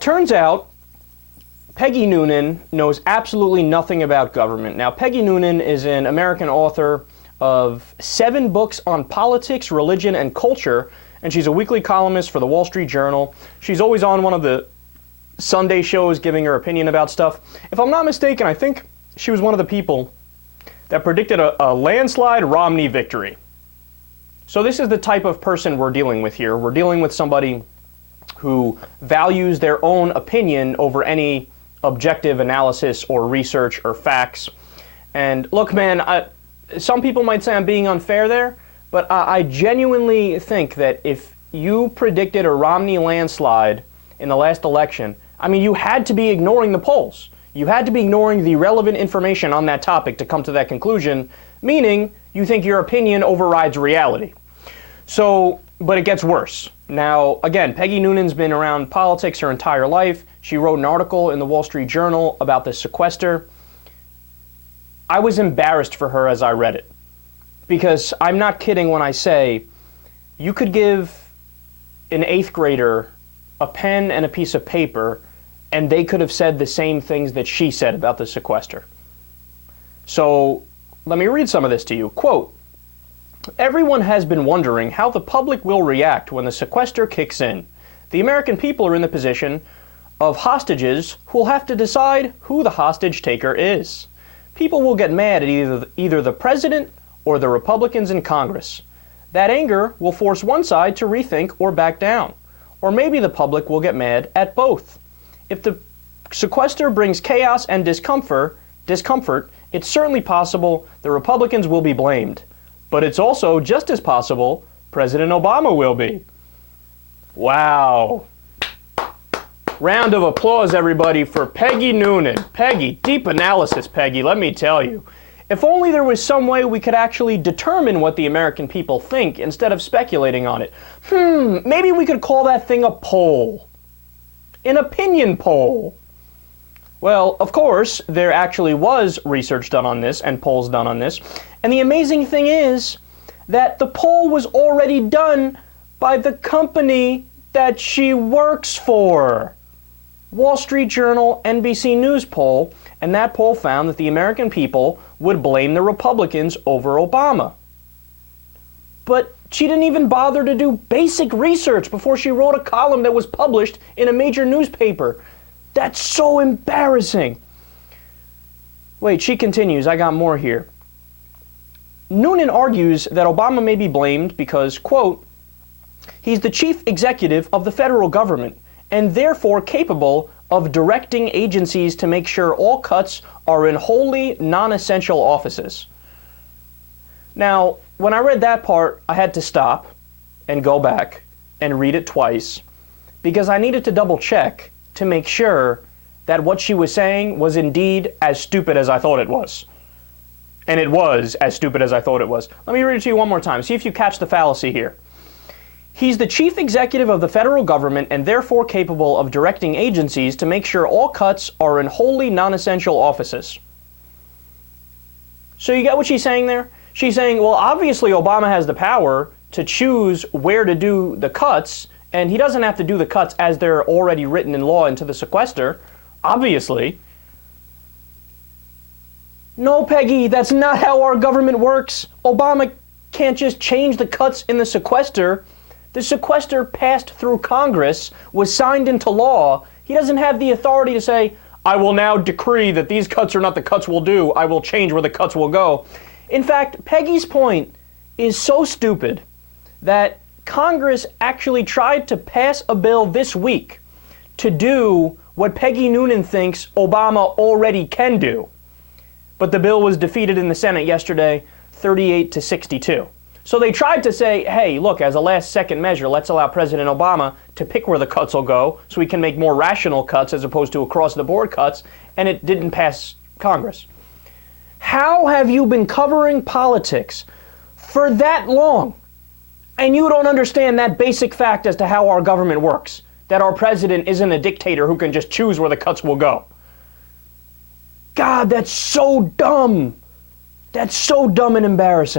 Turns out Peggy Noonan knows absolutely nothing about government. Now, Peggy Noonan is an American author of 7 books on politics, religion, and culture, and she's a weekly columnist for the Wall Street Journal. She's always on one of the Sunday shows giving her opinion about stuff. If I'm not mistaken, I think she was one of the people that predicted a landslide Romney victory. So this is the type of person we're dealing with here. We're dealing with somebody who values their own opinion over any objective analysis or research or facts. And look, man, some people might say I'm being unfair there, but I genuinely think that if you predicted a Romney landslide in the last election, I mean, you had to be ignoring the polls. You had to be ignoring the relevant information on that topic to come to that conclusion, meaning you think your opinion overrides reality. So, but it gets worse. Now, again, Peggy Noonan's been around politics her entire life. She wrote an article in the Wall Street Journal about the sequester. I was embarrassed for her as I read it, because I'm not kidding when I say you could give an 8th grader a pen and a piece of paper and they could have said the same things that she said about the sequester. So let me read some of this to you. Quote, "Everyone has been wondering how the public will react when the sequester kicks in. The American people are in the position of hostages who will have to decide who the hostage taker is. People will get mad at either the president or the Republicans in Congress. That anger will force one side to rethink or back down. Or maybe the public will get mad at both. If the sequester brings chaos and discomfort, it's certainly possible the Republicans will be blamed. But it's also just as possible President Obama will be." Wow. Round of applause, everybody, for Peggy Noonan. Peggy, deep analysis, Peggy, let me tell you. If only there was some way we could actually determine what the American people think instead of speculating on it. Maybe we could call that thing a poll. An opinion poll. Well, of course, there actually was research done on this and polls done on this. And the amazing thing is that the poll was already done by the company that she works for. Wall Street Journal, NBC News poll, and that poll found that the American people would blame the Republicans over Obama. But she didn't even bother to do basic research before she wrote a column that was published in a major newspaper. That's so embarrassing. Wait, she continues. I got more here. Noonan argues that Obama may be blamed because, quote, "He's the chief executive of the federal government and therefore capable of directing agencies to make sure all cuts are in wholly non-essential offices." Now, when I read that part, I had to stop and go back and read it twice because I needed to double check to make sure that what she was saying was indeed as stupid as I thought it was. And it was as stupid as I thought it was. Let me read it to you one more time. See if you catch the fallacy here. "He's the chief executive of the federal government and therefore capable of directing agencies to make sure all cuts are in wholly non-essential offices." So you get what she's saying there? She's saying, well, obviously Obama has the power to choose where to do the cuts, and he doesn't have to do the cuts as they're already written in law into the sequester, obviously. No, Peggy, that's not how our government works. Obama can't just change the cuts in the sequester. The sequester passed through Congress, was signed into law. He doesn't have the authority to say, I will now decree that these cuts are not the cuts we'll do. I will change where the cuts will go. In fact, Peggy's point is so stupid that Congress actually tried to pass a bill this week to do what Peggy Noonan thinks Obama already can do. But the bill was defeated in the Senate yesterday, 38-62. So they tried to say, hey, look, as a last-second measure, let's allow President Obama to pick where the cuts will go so we can make more rational cuts as opposed to across-the-board cuts, and it didn't pass Congress. How have you been covering politics for that long, and you don't understand that basic fact as to how our government works, that our president isn't a dictator who can just choose where the cuts will go? God, that's so dumb. That's so dumb and embarrassing.